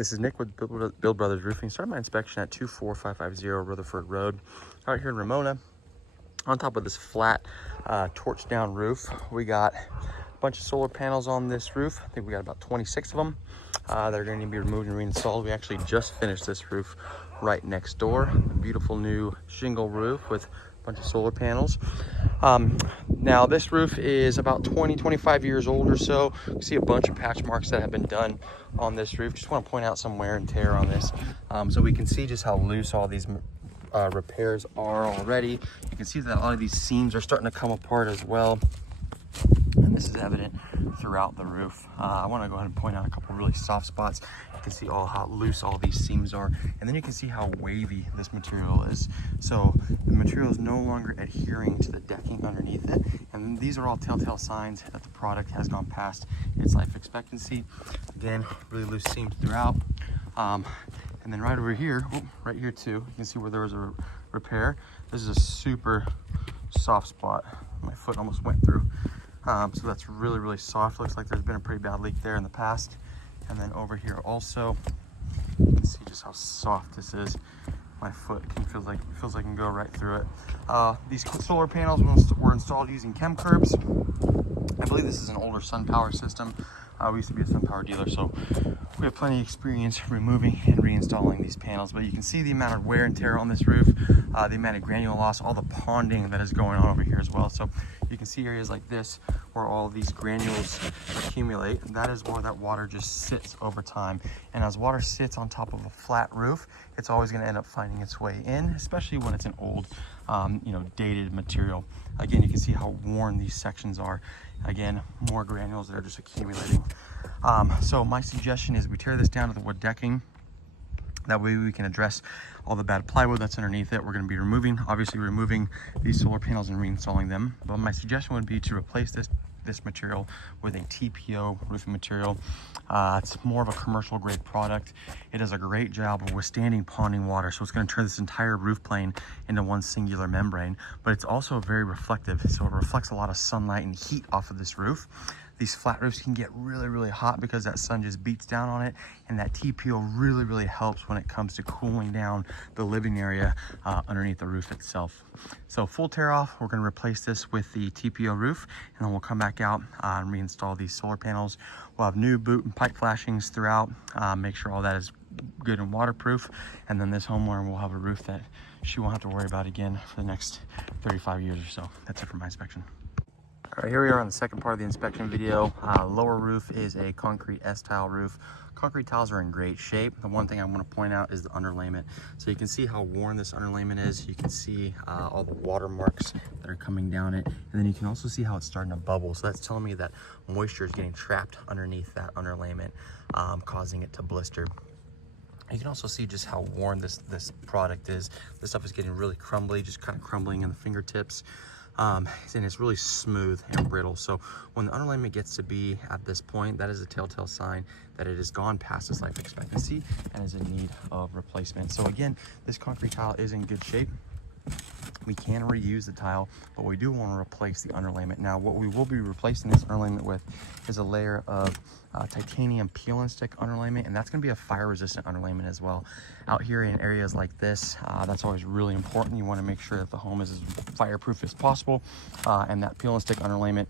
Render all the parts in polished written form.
This is Nick with Build Brothers Roofing. Started my inspection at 24550 Rutherford Road, out here in Ramona. On top of this flat torch down roof, we got a bunch of solar panels on this roof. I think we got about 26 of them that are going to be removed and reinstalled. We actually just finished this roof right next door. A beautiful new shingle roof with a bunch of solar panels. Now this roof is about 25 years old or so. You can see a bunch of patch marks that have been done on this roof. Just want to point out some wear and tear on this, so we can see just how loose all these repairs are already. You can see that a lot of these seams are starting to come apart as well, and this is evident throughout the roof. I want to go ahead and point out a couple really soft spots. You can see how loose all these seams are, and then you can see how wavy this material is. So the material is no longer adhering to the decking underneath it, and these are all telltale signs that the product has gone past its life expectancy. Again, really loose seams throughout. And then right over here, right here too, you can see where there was a repair. This is a super soft spot. My foot almost went through. So that's really, really soft. Looks like there's been a pretty bad leak there in the past. And then over here also, you can see just how soft this is. My foot feels like it can go right through it. These solar panels were installed using chem curbs. I believe this is an older SunPower system. We used to be a SunPower dealer, so we have plenty of experience removing and reinstalling these panels. But you can see the amount of wear and tear on this roof, the amount of granule loss, all the ponding that is going on over here as well. So you can see areas like this where all these granules accumulate. That is where that water just sits over time. And as water sits on top of a flat roof, it's always going to end up finding its way in, especially when it's an old, dated material. Again, you can see how worn these sections are. Again, more granules that are just accumulating. So my suggestion is we tear this down to the wood decking. That way we can address all the bad plywood that's underneath it. We're going to be obviously removing these solar panels and reinstalling them. But my suggestion would be to replace this material with a TPO roofing material. It's more of a commercial grade product. It does a great job of withstanding ponding water, so it's going to turn this entire roof plane into one singular membrane. But it's also very reflective, so it reflects a lot of sunlight and heat off of this roof. These flat roofs can get really, really hot because that sun just beats down on it, and that TPO really, really helps when it comes to cooling down the living area underneath the roof itself. So full tear off, we're going to replace this with the TPO roof, and then we'll come back out and reinstall these solar panels. We'll have new boot and pipe flashings throughout, make sure all that is good and waterproof, and then this homeowner will have a roof that she won't have to worry about again for the next 35 years or so. That's it for my inspection. All right, here we are on the second part of the inspection video. Lower roof is a concrete S-tile roof. Concrete tiles are in great shape. The one thing I want to point out is the underlayment. So you can see how worn this underlayment is. You can see all the water marks that are coming down it. And then you can also see how it's starting to bubble. So that's telling me that moisture is getting trapped underneath that underlayment, causing it to blister. You can also see just how worn this product is. This stuff is getting really crumbly, just kind of crumbling in the fingertips. And it's really smooth and brittle. So when the underlayment gets to be at this point, that is a telltale sign that it has gone past its life expectancy and is in need of replacement. So again, this concrete tile is in good shape. We can reuse the tile, but we do want to replace the underlayment. Now, what we will be replacing this underlayment with is a layer of titanium peel and stick underlayment, and that's going to be a fire resistant underlayment as well. Out here in areas like this, that's always really important. You want to make sure that the home is as fireproof as possible, and that peel and stick underlayment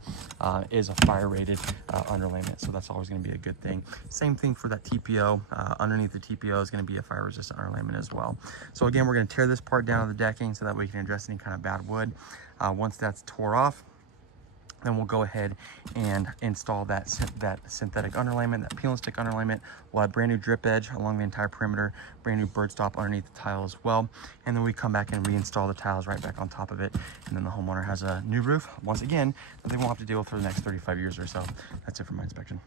is a fire rated underlayment, so that's always going to be a good thing. Same thing for that TPO. Underneath the TPO is going to be a fire resistant underlayment as well. So again, we're going to tear this part down to the decking so that we can address any kind of bad wood. Once that's tore off, then we'll go ahead and install that synthetic underlayment, that peel and stick underlayment. We'll have brand new drip edge along the entire perimeter, brand new bird stop underneath the tile as well. And then we come back and reinstall the tiles right back on top of it. And then the homeowner has a new roof, once again, that they won't have to deal with for the next 35 years or so. That's it for my inspection.